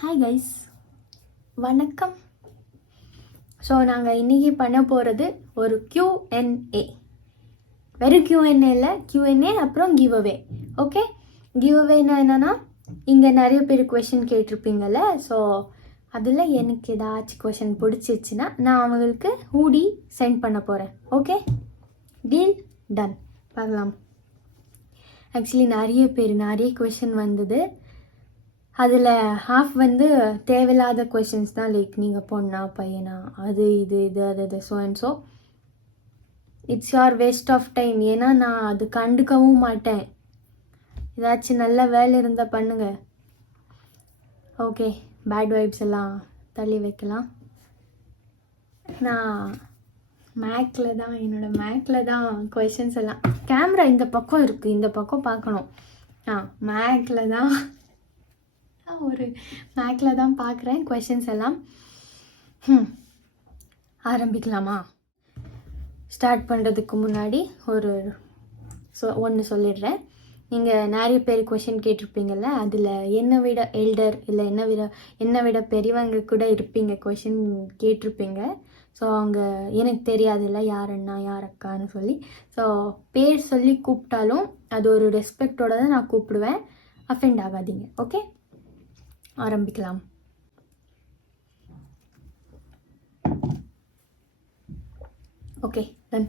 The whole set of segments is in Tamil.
ஹாய் கைஸ், வணக்கம். ஸோ நாங்கள் இன்றைக்கி பண்ண போகிறது ஒரு Q&A. வெறும் Q&A இல்லை, Q&A அப்புறம் கிவ் அவே. ஓகே, கிவ் அவேனா என்னென்னா, இங்கே நிறைய பேர் கொஷின் கேட்டிருப்பீங்கள்ல. ஸோ அதில் எனக்கு ஏதாச்சும் கொஷின் பிடிச்சிச்சுன்னா நான் அவங்களுக்கு ஹூடி சென்ட் பண்ண போகிறேன். Okay, deal done. பார்க்கலாம். ஆக்சுவலி நிறைய கொஷின் வந்தது. அதில் ஹாஃப் தேவையில்லாத கொஷின்ஸ் தான். லைக் நீங்கள் பொண்ணா பையனா, அது அது so and so. It's your waste of time. ஏன்னா நான் அது கண்டுக்கவும் மாட்டேன். ஏதாச்சும் நல்ல வேலை இருந்தால் பண்ணுங்கள். ஓகே, பேட் வைப்ஸ் எல்லாம் தள்ளி வைக்கலாம். நான் என்னோடய மேக்கில் தான் கொஷின்ஸ் எல்லாம். கேமரா இந்த பக்கம் இருக்குது, இந்த பக்கம் பார்க்கணும். மேக்கில் தான் பார்க்குறேன் கொஷின்ஸ் எல்லாம். ஆரம்பிக்கலாமா? ஸ்டார்ட் பண்ணுறதுக்கு முன்னாடி ஒன்று சொல்லிடுறேன். நீங்கள் நிறைய பேர் கொஷின் கேட்டிருப்பீங்கள்ல, அதில் என்னை விட எல்டர் இல்லை என்னை விட பெரியவங்க கூட இருப்பீங்க, கொஷின் கேட்டிருப்பீங்க. ஸோ அவங்க எனக்கு தெரியாதுல்ல யார் அண்ணா யார் அக்கான்னு சொல்லி. ஸோ பேர் சொல்லி கூப்பிட்டாலும் அது ஒரு ரெஸ்பெக்டோட தான் நான் கூப்பிடுவேன். அஃபெண்ட் ஆகாதீங்க. ஓகே, ஆரம்பிக்கலாம். Okay done.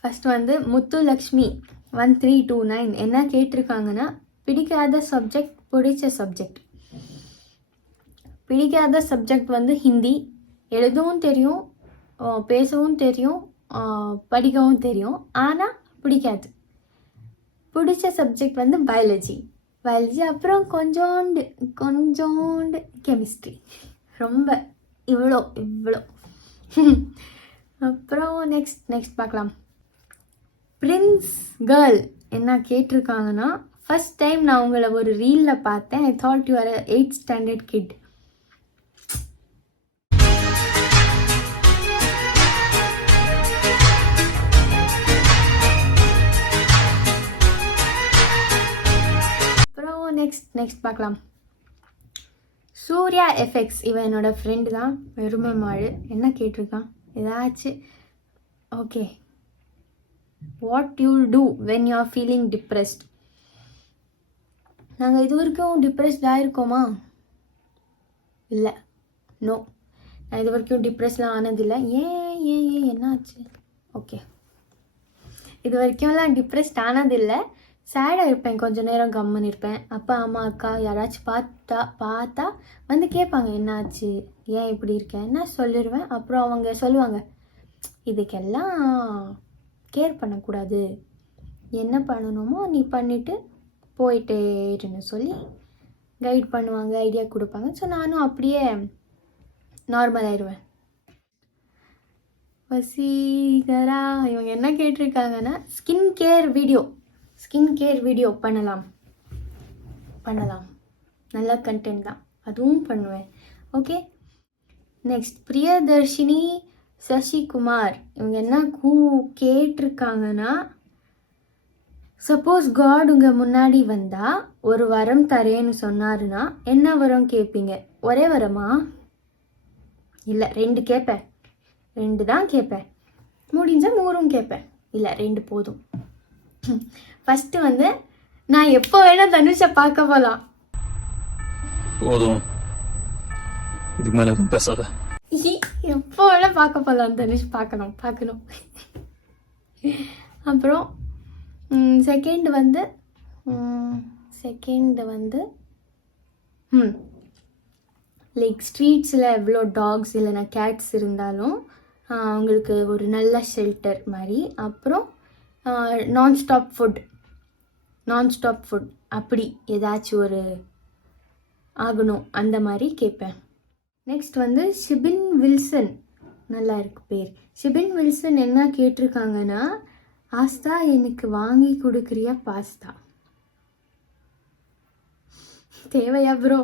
ஃபஸ்ட் முத்துலக்ஷ்மி 1329 என்ன கேட்டிருக்காங்கன்னா, பிடிக்காத சப்ஜெக்ட் பிடிச்ச சப்ஜெக்ட். பிடிக்காத சப்ஜெக்ட் ஹிந்தி. எழுதவும் தெரியும், பேசவும் தெரியும், படிக்கவும் தெரியும். ஆனால் பிடிக்காது. பிடிச்ச சப்ஜெக்ட் பயாலஜி. அப்புறம் கொஞ்சோண்டு கெமிஸ்ட்ரி. ரொம்ப இவ்வளோ அப்புறம் நெக்ஸ்ட் பார்க்கலாம். பிரின்ஸ் கேர்ள் என்ன கேட்டிருக்காங்கன்னா, ஃபர்ஸ்ட் டைம் நான் உங்களை ஒரு ரீலில் பார்த்தேன். I thought you are 8th standard kid. Next பார்க்கலாம். சூர்யா எஃபெக்ட்ஸ், இவன் என்னோட ஃப்ரெண்டு தான். வெறுமை மாடு என்ன கேட்டிருக்கான் ஏதாச்சும். Okay, what you do when you are feeling depressed. நாங்கள் இது வரைக்கும் டிப்ரெஸ்ட் ஆகிருக்கோமா? இல்லை, நோ. நான் இது வரைக்கும் டிப்ரெஸ்லாம் ஆனதில்லை. ஏன் என்னாச்சு? ஓகே, இது வரைக்கும்லாம் டிப்ரெஸ்ட் ஆனதில்லை. சேடாக இருப்பேன், கொஞ்சம் நேரம் கம்முன்னு இருப்பேன். அப்பா அம்மா அக்கா யாராச்சும் பார்த்தா கேட்பாங்க என்னாச்சு, ஏன் இப்படி இருக்கேன், நான் சொல்லிடுவேன். அப்புறம் அவங்க சொல்லுவாங்க, இதுக்கெல்லாம் கேர் பண்ணக்கூடாது, என்ன பண்ணணுமோ நீ பண்ணிவிட்டு போயிட்டே இருன்னு சொல்லி கைட் பண்ணுவாங்க, ஐடியா கொடுப்பாங்க. ஸோ நானும் அப்படியே நார்மல் ஆயிடுவேன். வசீகரா இவங்க என்ன கேட்டிருக்காங்கன்னா, ஸ்கின் கேர் வீடியோ பண்ணலாம். நல்ல கண்டென்ட் தான், அதுவும் பண்ணுவேன். Okay, next Priyadharshini Sasikumar. இவங்க என்ன கேட்டிருக்காங்கன்னா, சப்போஸ் காட் உங்கள் முன்னாடி வந்தால் ஒரு வரம் தரேன்னு சொன்னாருன்னா என்ன வரம் கேட்பீங்க? ஒரே வரமா? இல்லை, 2 கேட்பேன். 2 தான் கேட்பேன். முடிஞ்சால் 3 கேட்பேன். இல்லை, 2 போதும். ஃபஸ்ட்டு நான் எப்போ வேணால் தனுஷை பார்க்க போகலாம். போதும், இதுக்கு மேலே எதுவும் பேசாத. எப்போ வேணால் பார்க்க போகலாம். தனுஷ் பார்க்கணும். அப்புறம் செகண்ட் லைக் ஸ்ட்ரீட்ஸில் எவ்வளோ டாக்ஸ் இல்லைனா கேட்ஸ் இருந்தாலும் அவங்களுக்கு ஒரு நல்ல ஷெல்டர் மாதிரி. அப்புறம் நான்ஸ்டாப் ஃபுட் அப்படி ஏதாச்சும் ஒரு ஆகணும், அந்த மாதிரி கேட்பேன். நெக்ஸ்ட் ஷிபின் வில்சன், நல்லா இருக்கு பேர். ஷிபின் வில்சன் என்ன கேட்டிருக்காங்கன்னா, ஆஸ்தா எனக்கு வாங்கி கொடுக்குறியா பாஸ்தா? தேவையா ப்ரோ?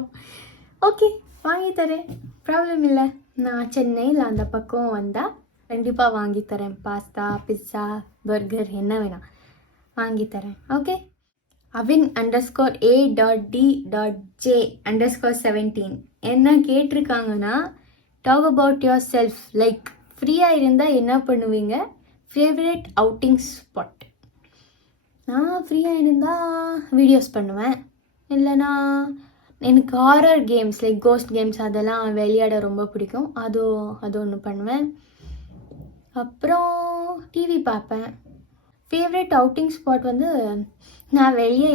ஓகே, வாங்கி தரேன், ப்ராப்ளம் இல்லை. நான் சென்னையில் அந்த பக்கம் வந்தால் கண்டிப்பாக வாங்கி தரேன். பாஸ்தா, பிஸ்ஸா, பர்கர் என்ன வேணாம் வாங்கி தரேன். ஓகே, avin_a.d.j_17 என்ன கேட்டிருக்காங்கன்னா, talk about yourself. Like ஃப்ரீயாக இருந்தால் என்ன பண்ணுவீங்க? Favourite outing spot. நான் ஃப்ரீயாக இருந்தால் வீடியோஸ் பண்ணுவேன், இல்லைனா எனக்கு horror games like ghost games அதெல்லாம் விளையாட ரொம்ப பிடிக்கும். அது ஒன்று பண்ணுவேன். அப்புறம் டிவி பார்ப்பேன். ஃபேவரட் அவுட்டிங் ஸ்பாட் வந்து நான் வெளியே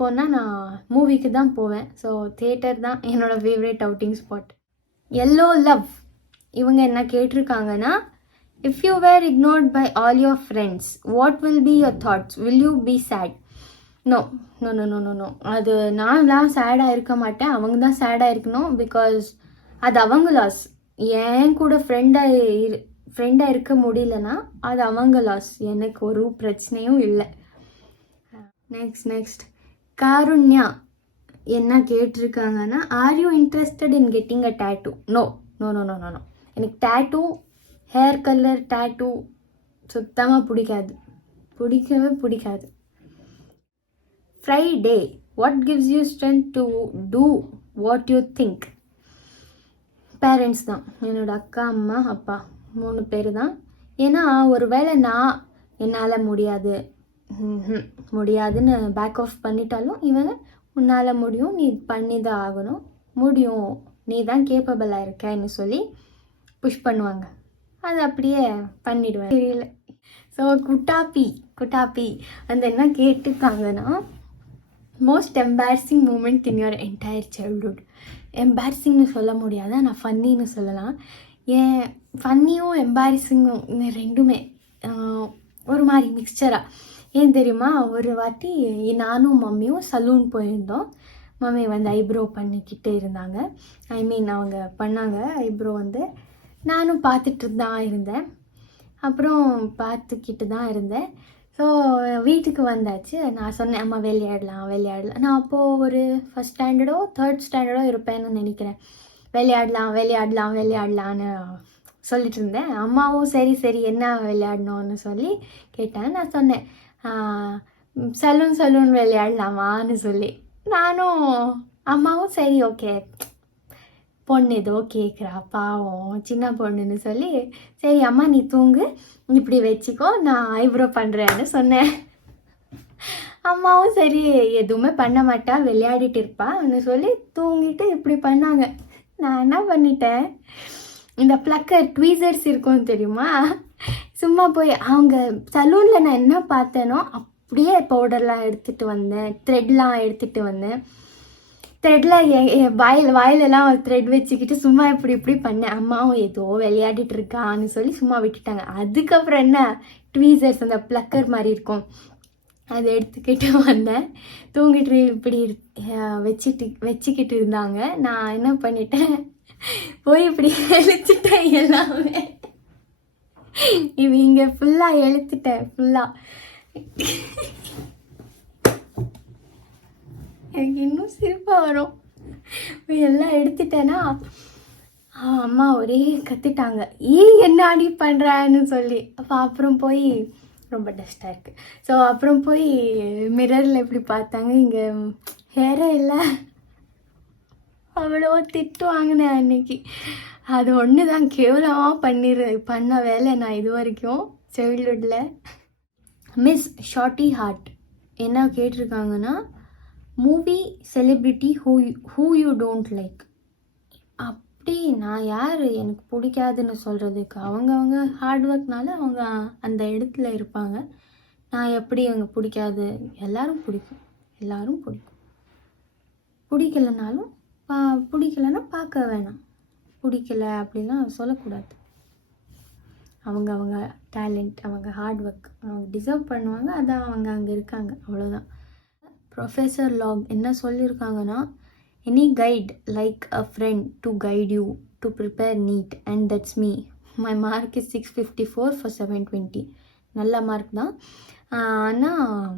போனால் நான் மூவிக்கு தான் போவேன். ஸோ தியேட்டர் தான் என்னோடய favourite outing spot. Yellow love இவங்க என்ன கேட்டிருக்காங்கன்னா, if you were ignored by all your friends what will be your thoughts? Will you be sad? No no no no no no அது நான்லாம் சேடாக இருக்க மாட்டேன், அவங்க தான் சேடாக இருக்கணும். பிகாஸ் அது அவங்க லாஸ். என் கூட ஃப்ரெண்டாக இருக்க முடியலன்னா அது அவங்க லாஸ். எனக்கு ஒரு பிரச்சனையும் இல்லை. நெக்ஸ்ட் காருண்யா என்ன கேட்டிருக்காங்கன்னா, are you interested in getting a tattoo? No no no no no no எனக்கு டேட்டூ, ஹேர் கலர் டேட்டூ சுத்தமாக பிடிக்கவே பிடிக்காது. Friday what gives you strength to do what you think? Parents தான். என்னோடய அக்கா, அம்மா, அப்பா 3 பேர் தான். ஏன்னா ஒரு வேளை நான் என்னால் முடியாதுன்னு பேக் ஆஃப் பண்ணிட்டாலும் இவங்க உன்னால் முடியும், நீ பண்ணி தான் ஆகணும், முடியும், நீ தான் கேப்பபிளாக இருக்கன்னு சொல்லி புஷ் பண்ணுவாங்க. அது அப்படியே பண்ணிடுவேன். தெரியல. ஸோ குட்டாப்பி அந்த என்ன கேட்டுருக்காங்கன்னா, most embarrassing moment in your entire childhood. எம்பாரசிங்னு சொல்ல முடியாது, நான் ஃபன்னின்னு சொல்லலாம். ஏன் ஃபன்னியும் எம்பாரசிங்கும் இந்த ரெண்டுமே ஒரு மாதிரி மிக்சராக. ஏன் தெரியுமா, ஒரு வாட்டி நானும் மம்மியும் சலூன் போயிருந்தோம். மம்மி வந்து ஐப்ரோ பண்ணிக்கிட்டு இருந்தாங்க. அவங்க பண்ணாங்க ஐப்ரோ வந்து. நானும் பார்த்துட்டு தான் இருந்தேன். ஸோ வீட்டுக்கு வந்தாச்சு. நான் சொன்னேன், அம்மா விளையாடலாம். நான் அப்போது ஒரு ஃபஸ்ட் ஸ்டாண்டர்டோ 3rd ஸ்டாண்டர்டோ இருப்பேன்னு நினைக்கிறேன். விளையாடலான்னு சொல்லிட்டு இருந்தேன். அம்மாவும் சரி என்ன விளையாடணும்னு சொல்லி கேட்டேன். நான் சொன்னேன், சலூன் விளையாடலாமான்னு சொல்லி. நானும் அம்மாவும் சரி ஓகே, பொண்ணு ஏதோ கேட்குறா பாவம் சின்ன பொண்ணுன்னு சொல்லி, சரி அம்மா நீ தூங்கு, இப்படி வச்சுக்கோ, நான் ஐப்ரோ பண்ணுறேன்னு சொன்னேன். அம்மாவும் சரி எதுவுமே பண்ண மாட்டா, விளையாடிட்டு இருப்பான்னு சொல்லி தூங்கிட்டு இப்படி பண்ணாங்க. நான் என்ன பண்ணிட்டேன், இந்த ப்ளக்கர் ட்வீசர்ஸ் இருக்கும் தெரியுமா, சும்மா போய் அவங்க சலூனில் நான் என்ன பார்த்தேனோ அப்படியே பவுடர்லாம் எடுத்துகிட்டு வந்தேன், த்ரெட்லாம் எடுத்துகிட்டு வந்தேன். த்ரெட்டில் வாயிலெல்லாம் த்ரெட் வச்சுக்கிட்டு சும்மா இப்படி பண்ணேன். அம்மாவும் ஏதோ விளையாடிட்டு இருக்கான்னு சொல்லி சும்மா விட்டுட்டாங்க. அதுக்கப்புறம் என்ன, ட்வீசர்ஸ் அந்த ப்ளக்கர் மாதிரி இருக்கும், அதை எடுத்துக்கிட்டு வந்தேன். தூங்கிட்டு இப்படி வச்சுக்கிட்டு இருந்தாங்க. நான் என்ன பண்ணிட்டேன், போய் இப்படி எழுத்துட்டேன் எல்லாமே. இங்கே ஃபுல்லாக எழுத்துட்டேன். எனக்கு இன்னும் சிரிப்பாக வரும். எல்லாம் எடுத்துட்டேன்னா அம்மா ஒரே கத்திட்டாங்க, என்ன அடி பண்ணுறான்னு சொல்லி. அப்புறம் போய் ரொம்ப டஸ்ட்டாக இருக்குது. ஸோ அப்புறம் போய் மிரரில் எப்படி பார்த்தாங்க, இங்கே ஹேரே இல்லை. அவ்வளோ திட்டு வாங்கினேன் அன்னைக்கு. அது ஒன்று தான் கேவலமாக பண்ண வேலை நான் இது வரைக்கும் சைல்ட்ஹுட்டில். மிஸ் ஷார்ட்டி ஹார்ட் என்ன கேட்டிருக்காங்கன்னா, movie celebrity who you don't like. அப்படி நான் யார் எனக்கு பிடிக்காதுன்னு சொல்கிறதுக்கு, அவங்கவுங்க ஹார்ட் ஒர்க்னால அவங்க அந்த இடத்துல இருப்பாங்க. நான் எப்படி அவங்க பிடிக்காது, எல்லாரும் பிடிக்கும். பிடிக்கலன்னா பார்க்க வேணாம். பிடிக்கல அப்படிலாம் சொல்லக்கூடாது. அவங்க டேலண்ட், அவங்க ஹார்ட் ஒர்க் அவங்க டிசர்வ் பண்ணுவாங்க, அதான் அவங்க அங்கே இருக்காங்க, அவ்வளோதான். ப்ரொஃபஸர் லாக் என்ன சொல்லியிருக்காங்கன்னா, any guide like a friend to guide you to prepare NEET and that's me. My mark is 654 for 720. நல்ல மார்க் தான். ஆனால்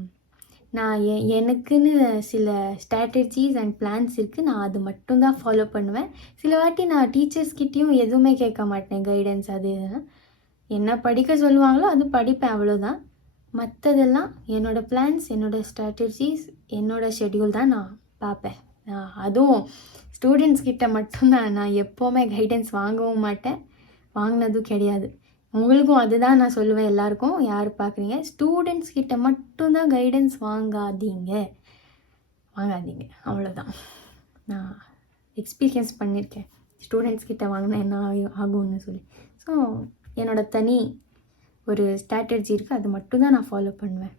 நான் எனக்குன்னு சில ஸ்ட்ராட்டஜிஸ் அண்ட் பிளான்ஸ் இருக்குது. நான் அது மட்டும்தான் ஃபாலோ பண்ணுவேன். சில வாட்டி நான் டீச்சர்ஸ்கிட்டையும் எதுவுமே கேட்க மாட்டேன், கைடன்ஸ் அது என்ன படிக்க சொல்லுவாங்களோ அது படிப்பேன், அவ்வளோதான். மற்றதெல்லாம் என்னோடய பிளான்ஸ், என்னோடய ஸ்ட்ராட்டஜிஸ், என்னோடய ஷெட்யூல் தான் நான் பார்ப்பேன். அதுவும் ஸ்டூடெண்ட்ஸ் கிட்ட மட்டும்தான். நான் எப்போவுமே கைடன்ஸ் வாங்கவும் மாட்டேன், வாங்கினதும் கிடையாது. உங்களுக்கும் அதுதான் நான் சொல்லுவேன். எல்லாருக்கும் யார் பார்க்குறீங்க, ஸ்டூடெண்ட்ஸ் கிட்ட மட்டும்தான் கைடன்ஸ் வாங்காதீங்க, அவ்வளோதான். நான் எக்ஸ்பீரியன்ஸ் பண்ணியிருக்கேன் ஸ்டூடெண்ட்ஸ் கிட்ட வாங்கினா என்ன ஆகும்னு சொல்லி. ஸோ என்னோடய தனி ஒரு ஸ்ட்ராட்டஜி இருக்குது, அது மட்டும்தான் நான் ஃபாலோ பண்ணுவேன்.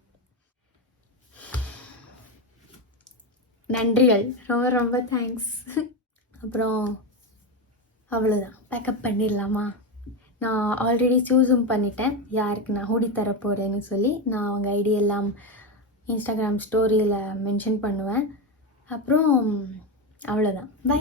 நன்றிகள், ரொம்ப ரொம்ப தேங்க்ஸ். அப்புறம் அவ்வளோதான், பேக்கப் பண்ணிடலாமா? நான் ஆல்ரெடி சூஸும் பண்ணிட்டேன் யாருக்கு நான் ஹூடி தர போகிறேன்னு சொல்லி. நான் அவங்க ஐடியெல்லாம் இன்ஸ்டாகிராம் ஸ்டோரியில் மென்ஷன் பண்ணுவேன். அப்புறம் அவ்வளோதான், பை.